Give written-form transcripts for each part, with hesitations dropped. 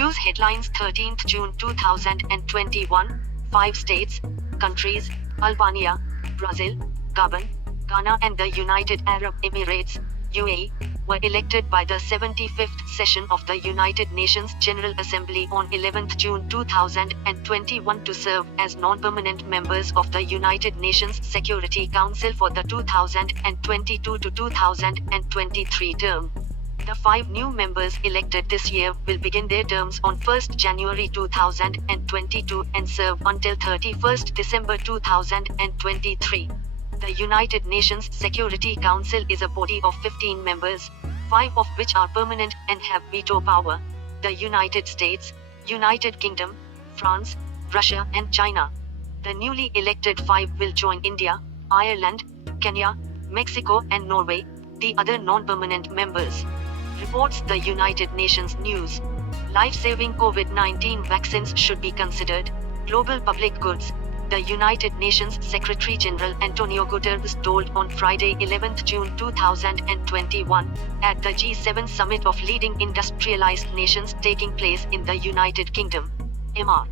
News headlines 13th June 2021. 5 states, countries, Albania, Brazil, Gabon, Ghana and the United Arab Emirates, UAE, were elected by the 75th session of the United Nations General Assembly on 11th June 2021 to serve as non-permanent members of the United Nations Security Council for the 2022 to 2023 term. The 5 new members elected this year will begin their terms on 1st January 2022 and serve until 31st December 2023. The United Nations Security Council is a body of 15 members, 5 of which are permanent and have veto power: the United States, United Kingdom, France, Russia and China. The newly elected 5 will join India, Ireland, Kenya, Mexico and Norway, the other non-permanent members. Reports the United Nations News. Life-saving COVID-19 vaccines should be considered global public goods, the United Nations Secretary-General Antonio Guterres told on Friday 11th June 2021, at the G7 summit of leading industrialized nations taking place in the United Kingdom. MR.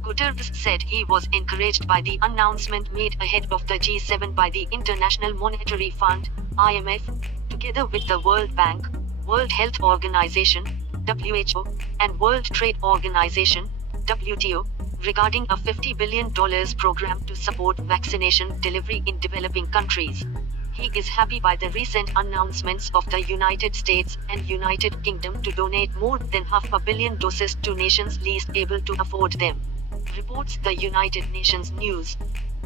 Guterres said he was encouraged by the announcement made ahead of the G7 by the International Monetary Fund, IMF, together with the World Bank, World Health Organization, WHO, and World Trade Organization, WTO, regarding a $50 billion program to support vaccination delivery in developing countries. He is happy by the recent announcements of the United States and United Kingdom to donate more than 500 million doses to nations least able to afford them. Reports the United Nations News.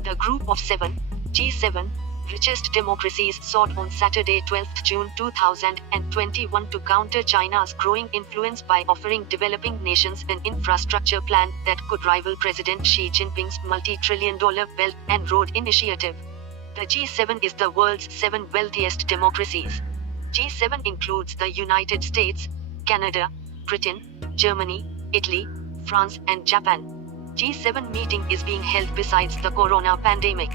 The Group of 7, G7, richest democracies sought on Saturday 12th June 2021 to counter China's growing influence by offering developing nations an infrastructure plan that could rival President Xi Jinping's multi-trillion-dollar Belt and Road Initiative. The G7 is the world's 7 wealthiest democracies. G7 includes the United States, Canada, Britain, Germany, Italy, France and Japan. G7 meeting is being held besides the corona pandemic.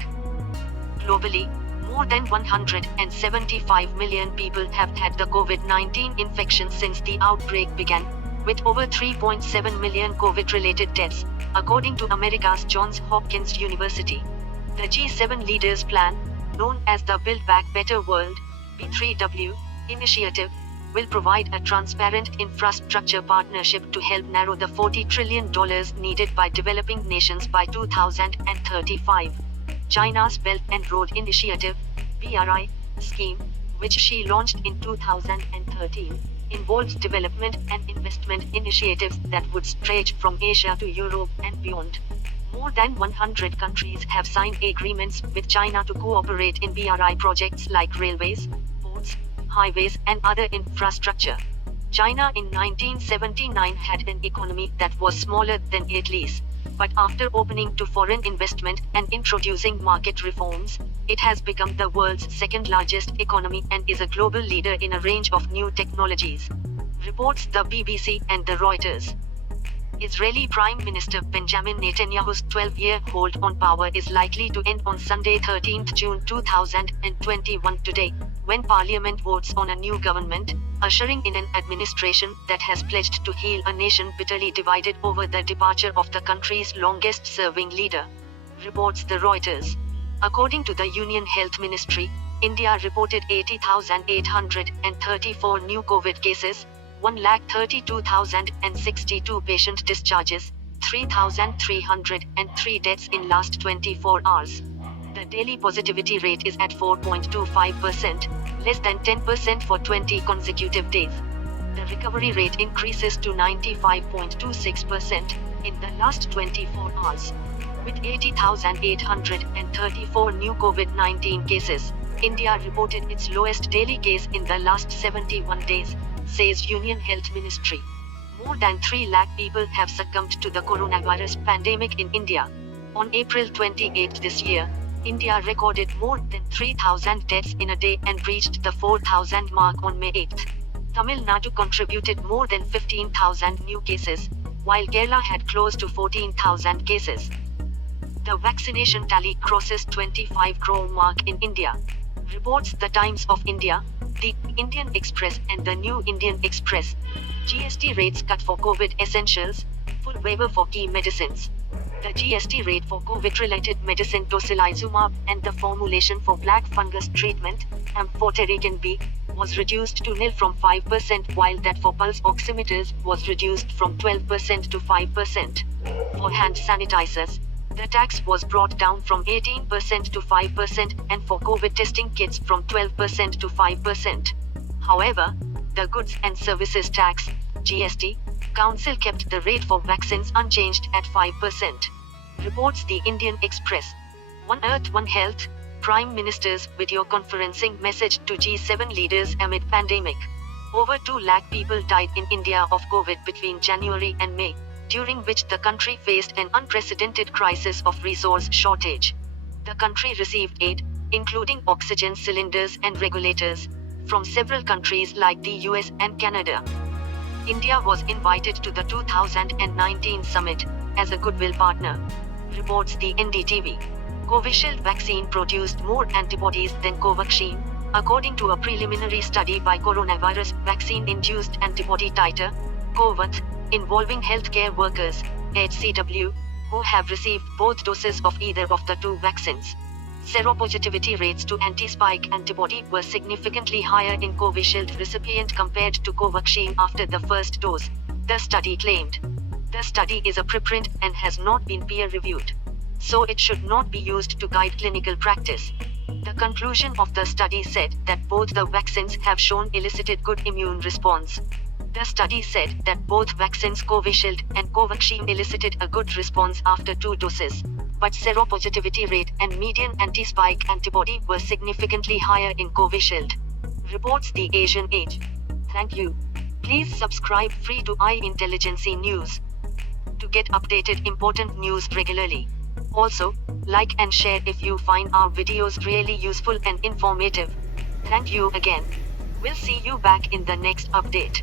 Globally, more than 175 million people have had the COVID-19 infection since the outbreak began, with over 3.7 million COVID-related deaths, according to America's Johns Hopkins University. The G7 leaders' plan, known as the Build Back Better World (B3W) initiative, will provide a transparent infrastructure partnership to help narrow the $40 trillion needed by developing nations by 2035. China's Belt and Road Initiative (BRI) scheme, which she launched in 2013, involved development and investment initiatives that would stretch from Asia to Europe and beyond. More than 100 countries have signed agreements with China to cooperate in BRI projects like railways, ports, highways and other infrastructure. China in 1979 had an economy that was smaller than Italy's. But after opening to foreign investment and introducing market reforms, it has become the world's second largest economy and is a global leader in a range of new technologies. Reports the BBC and the Reuters. Israeli Prime Minister Benjamin Netanyahu's 12-year hold on power is likely to end on Sunday 13th June 2021 today, when Parliament votes on a new government, ushering in an administration that has pledged to heal a nation bitterly divided over the departure of the country's longest-serving leader. Reports the Reuters. According to the Union Health Ministry, India reported 80,834 new COVID cases, 132,062 patient discharges, 3,303 deaths in last 24 hours. The daily positivity rate is at 4.25%, less than 10% for 20 consecutive days. The recovery rate increases to 95.26% in the last 24 hours. With 80,834 new COVID-19 cases, India reported its lowest daily case in the last 71 days, says Union Health Ministry. More than 3 lakh people have succumbed to the coronavirus pandemic in India. On April 28 this year, India recorded more than 3,000 deaths in a day and reached the 4,000 mark on May 8. Tamil Nadu contributed more than 15,000 new cases, while Kerala had close to 14,000 cases. The vaccination tally crosses 25 crore mark in India. Reports the Times of India, the Indian Express and the New Indian Express. GST rates cut for COVID essentials, full waiver for key medicines. The GST rate for COVID-related medicine tocilizumab and the formulation for black fungus treatment, amphotericin B, was reduced to nil from 5%, while that for pulse oximeters was reduced from 12% to 5%. For hand sanitizers, the tax was brought down from 18% to 5%, and for COVID testing kits from 12% to 5%. However, the Goods and Services Tax, GST, Council kept the rate for vaccines unchanged at 5%. Reports the Indian Express. One Earth, One Health, Prime Minister's video conferencing message to G7 leaders amid pandemic. Over 2 lakh people died in India of COVID between January and May, during which the country faced an unprecedented crisis of resource shortage. The country received aid, including oxygen cylinders and regulators, from several countries like the US and Canada. India was invited to the 2019 summit as a goodwill partner. Reports the NDTV. Covishield vaccine produced more antibodies than Covaxin, according to a preliminary study by Coronavirus Vaccine-Induced Antibody Titer, COVAT, involving healthcare workers, HCW, who have received both doses of either of the 2 vaccines. Seropositivity rates to anti-spike antibody were significantly higher in Covishield recipient compared to Covaxin after the first dose, the study claimed. The study is a preprint and has not been peer-reviewed, so it should not be used to guide clinical practice. The conclusion of the study said that both the vaccines have shown elicited good immune response. The study said that both vaccines Covishield and Covaxin elicited a good response after 2 doses, but seropositivity rate and median anti-spike antibody were significantly higher in Covishield. Reports the Asian Age. Thank you. Please subscribe free to iIntelligence News to get updated important news regularly. Also, like and share if you find our videos really useful and informative. Thank you again. We'll see you back in the next update.